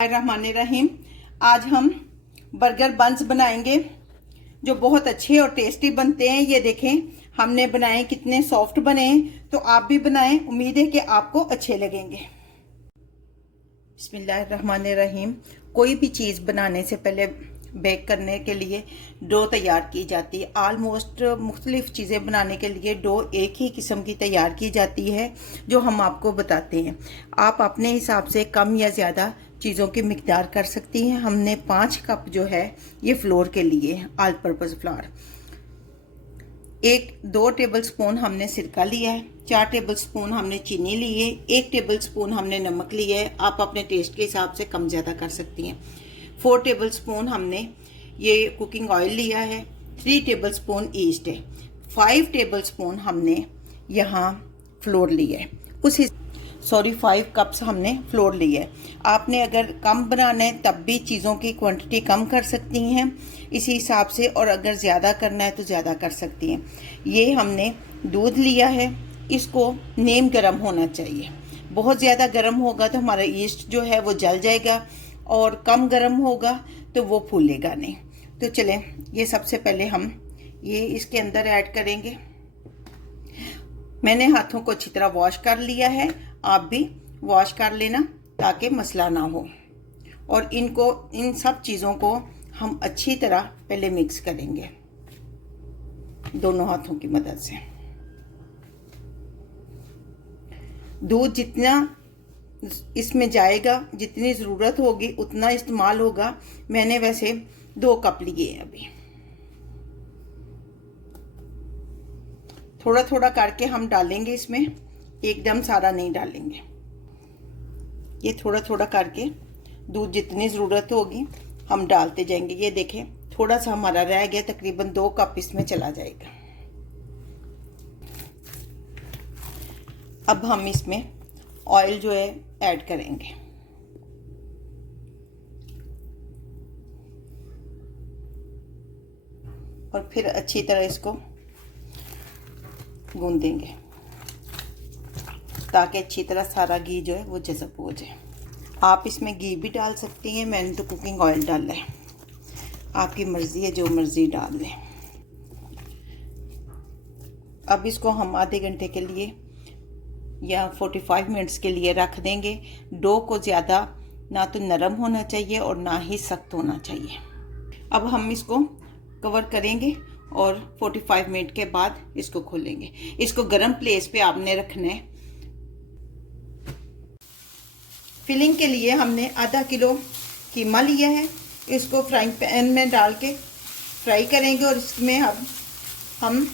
रहमानिर्रहीम। आज हम burger buns बनाएंगे जो बहुत अच्छे और टेस्टी बनते हैं। ये देखें हमने बनाए, कितने सॉफ्ट बने हैं। तो आप भी बनाएं, उम्मीद है कि आपको अच्छे लगेंगे। बिस्मिल्लाहिर्रहमानिर्रहीम। कोई भी चीज़ बनाने से पहले बेक करने के लिए डो तैयार की जाती है। आलमोस्ट मुख्तलिफ चीज़ें बनाने के लिए डो एक ही किस्म की तैयार की जाती है जो हम आपको बताते हैं। आप अपने हिसाब से कम या ज़्यादा चीज़ों की मिकदार कर सकती हैं। हमने 5 कप जो है ये फ्लोर के लिए all purpose floor, 2 table spoon हमने सिरका लिया है, 4 टेबल स्पून हमने चीनी ली है, 1 टेबल स्पून हमने नमक लिया है। आप अपने टेस्ट के हिसाब से कम ज़्यादा कर सकती हैं। 4 टेबल स्पून हमने ये कुकिंग ऑयल लिया है, 3 टेबल स्पून ईस्ट है, 5 टेबल स्पून हमने यहाँ फ्लोर लिया है। 5 कप्स हमने फ्लोर लिया है। आपने अगर कम बनाना है तब भी चीज़ों की क्वांटिटी कम कर सकती हैं इसी हिसाब से, और अगर ज़्यादा करना है तो ज़्यादा कर सकती हैं। ये हमने दूध लिया है, इसको नीम गर्म होना चाहिए। बहुत ज़्यादा गर्म होगा तो हमारा ईस्ट जो है वो जल जाएगा, और कम गर्म होगा तो वो फूलेगा नहीं। तो चलें, ये सबसे पहले हम ये इसके अंदर ऐड करेंगे। मैंने हाथों को अच्छी तरह वॉश कर लिया है, आप भी वॉश कर लेना ताकि मसला ना हो। और इन सब चीज़ों को हम अच्छी तरह पहले मिक्स करेंगे दोनों हाथों की मदद से। दूध जितना इसमें जाएगा, जितनी ज़रूरत होगी उतना इस्तेमाल होगा। मैंने वैसे 2 कप लिए हैं। अभी थोड़ा थोड़ा करके हम डालेंगे इसमें, एकदम सारा नहीं डालेंगे। ये थोड़ा थोड़ा करके दूध जितनी ज़रूरत होगी हम डालते जाएंगे। ये देखें थोड़ा सा हमारा रह गया, तकरीबन 2 कप इसमें चला जाएगा। अब हम इसमें ऑयल जो है ऐड करेंगे। और फिर अच्छी तरह इसको गूंदेंगे ताकि अच्छी तरह सारा घी जो है वो जज़ब हो जाए। आप इसमें घी भी डाल सकती हैं, मैंने तो कुकिंग ऑयल डाला है। आपकी मर्ज़ी है, जो मर्ज़ी डाल लें। अब इसको हम आधे घंटे के लिए या 45 मिनट्स के लिए रख देंगे। डो को ज़्यादा ना तो नरम होना चाहिए और ना ही सख्त होना चाहिए। अब हम इसको कवर करेंगे और 45 मिनट के बाद इसको खोलेंगे। इसको गर्म प्लेस पे आपने रखना है। फिलिंग के लिए हमने आधा किलो कीमा लिया है, इसको फ्राइंग पैन में डाल के फ्राई करेंगे। और इसमें हम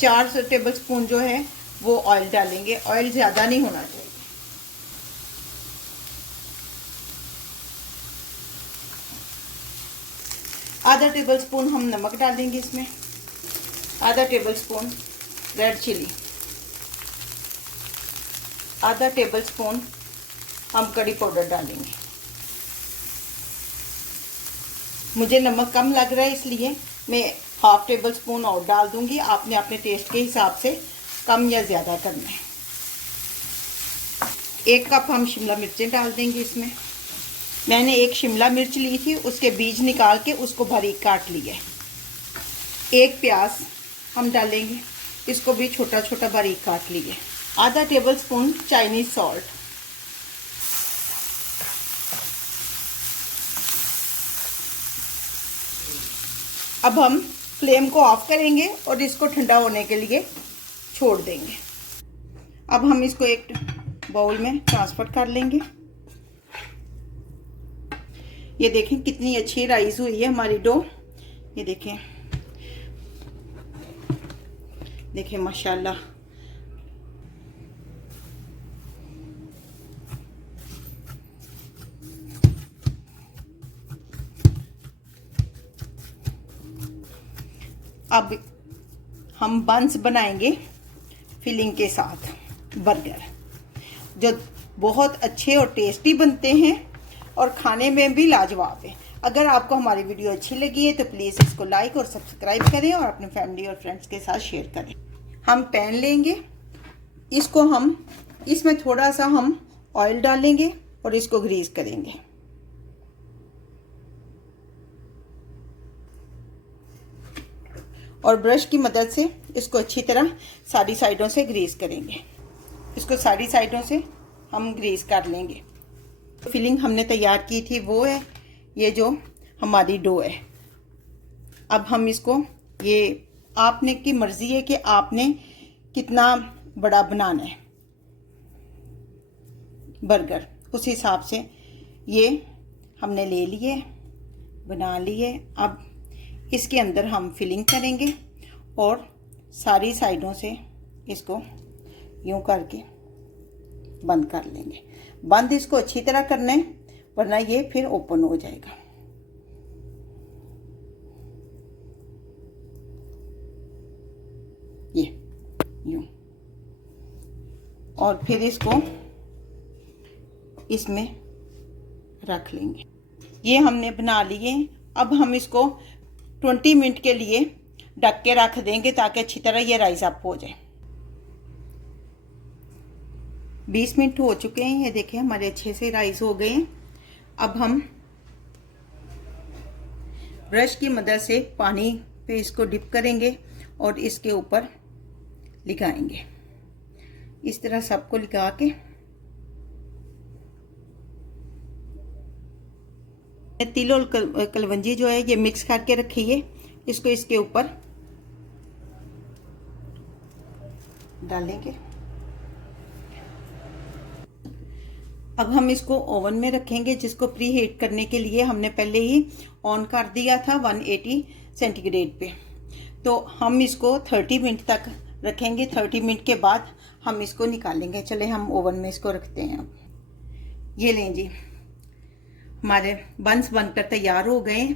4 टेबल स्पून जो है वो ऑयल डालेंगे। ऑयल ज़्यादा नहीं होना चाहिए। आधा टेबल स्पून हम नमक डालेंगे इसमें, आधा टेबल स्पून रेड चिली, आधा टेबल स्पून हम कड़ी पाउडर डालेंगे। मुझे नमक कम लग रहा है इसलिए मैं हाफ टेबल स्पून और डाल दूंगी। आपने अपने टेस्ट के हिसाब से कम या ज़्यादा करना है। 1 कप हम शिमला मिर्चें डाल देंगे इसमें। मैंने 1 शिमला मिर्च ली थी, उसके बीज निकाल के उसको बारीक काट लिया है। 1 प्याज हम डालेंगे, इसको भी छोटा छोटा बारीक काट लिए। आधा टेबल स्पून चाइनीज सॉल्ट, अब हम फ्लेम को ऑफ करेंगे और इसको ठंडा होने के लिए छोड़ देंगे। अब हम इसको एक बाउल में ट्रांसफर कर लेंगे। ये देखें कितनी अच्छी राइस हुई है हमारी डो। ये देखें, देखें माशाल्लाह। अब हम बन्स बनाएंगे फिलिंग के साथ बर्गर, जो बहुत अच्छे और टेस्टी बनते हैं और खाने में भी लाजवाब है। अगर आपको हमारी वीडियो अच्छी लगी है तो प्लीज़ इसको लाइक और सब्सक्राइब करें और अपने फैमिली और फ्रेंड्स के साथ शेयर करें। हम पैन लेंगे, इसको हम इसमें थोड़ा सा हम ऑयल डालेंगे और इसको ग्रीस करेंगे। और ब्रश की मदद से इसको अच्छी तरह सारी साइडों से ग्रीस करेंगे। इसको सारी साइडों से हम ग्रीस कर लेंगे। फिलिंग हमने तैयार की थी वो है ये जो हमारी डो है। अब हम इसको, ये आपने की मर्जी है कि आपने कितना बड़ा बनाना है बर्गर, उस हिसाब से ये हमने ले लिए, बना लिए। अब इसके अंदर हम फिलिंग करेंगे और सारी साइडों से इसको यूं करके बंद कर लेंगे। बंद इसको अच्छी तरह करना है वरना ये फिर ओपन हो जाएगा। ये यूं, और फिर इसको इसमें रख लेंगे। ये हमने बना लिए। अब हम इसको 20 मिनट के लिए ढक के रख देंगे ताकि अच्छी तरह ये राइस अप हो जाए। 20 मिनट हो चुके हैं, ये देखें हमारे अच्छे से राइस हो गए हैं। अब हम ब्रश की मदद से पानी पे इसको डिप करेंगे और इसके ऊपर लगाएंगे। इस तरह सबको लगा के तिल और कलवंजी जो है ये मिक्स करके रखी है, इसको इसके ऊपर डालेंगे। अब हम इसको ओवन में रखेंगे जिसको प्री हीट करने के लिए हमने पहले ही ऑन कर दिया था 180 सेंटीग्रेड पे। तो हम इसको 30 मिनट तक रखेंगे। 30 मिनट के बाद हम इसको निकालेंगे। चले हम ओवन में इसको रखते हैं। अब ये लें जी, हमारे बंस बनकर तैयार हो गए,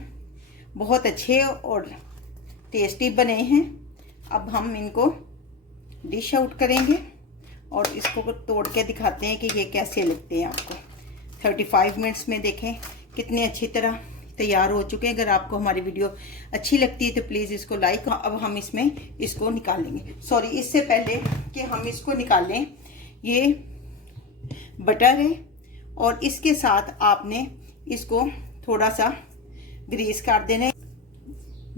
बहुत अच्छे और टेस्टी बने हैं। अब हम इनको डिश आउट करेंगे और इसको तोड़ के दिखाते हैं कि ये कैसे लगते हैं आपको। 35 मिनट्स में देखें कितने अच्छी तरह तैयार हो चुके हैं। अगर आपको हमारी वीडियो अच्छी लगती है तो प्लीज़ इसको लाइक। अब हम इसमें इसको निकालेंगे। सॉरी, इससे पहले कि हम इसको निकालें, ये बटर है और इसके साथ आपने इसको थोड़ा सा ग्रीस कर देना।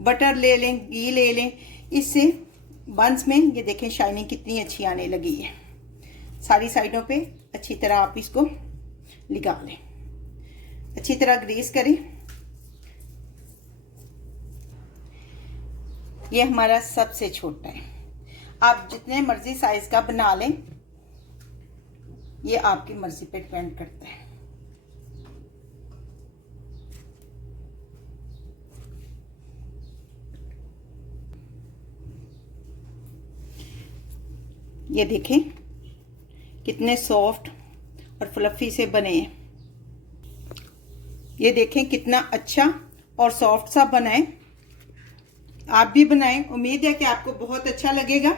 बटर ले लें, घी ले लें, इससे बंस में ये देखें शाइनिंग कितनी अच्छी आने लगी है। सारी साइडों पे अच्छी तरह आप इसको लगा लें, अच्छी तरह ग्रीस करें। ये हमारा सबसे छोटा है, आप जितने मर्जी साइज का बना लें, ये आपकी मर्जी पे डिपेंड करता है। ये देखें कितने सॉफ्ट और फ्लफी से बने हैं। ये देखें कितना अच्छा और सॉफ्ट सा बना है। आप भी बनाएं, उम्मीद है कि आपको बहुत अच्छा लगेगा।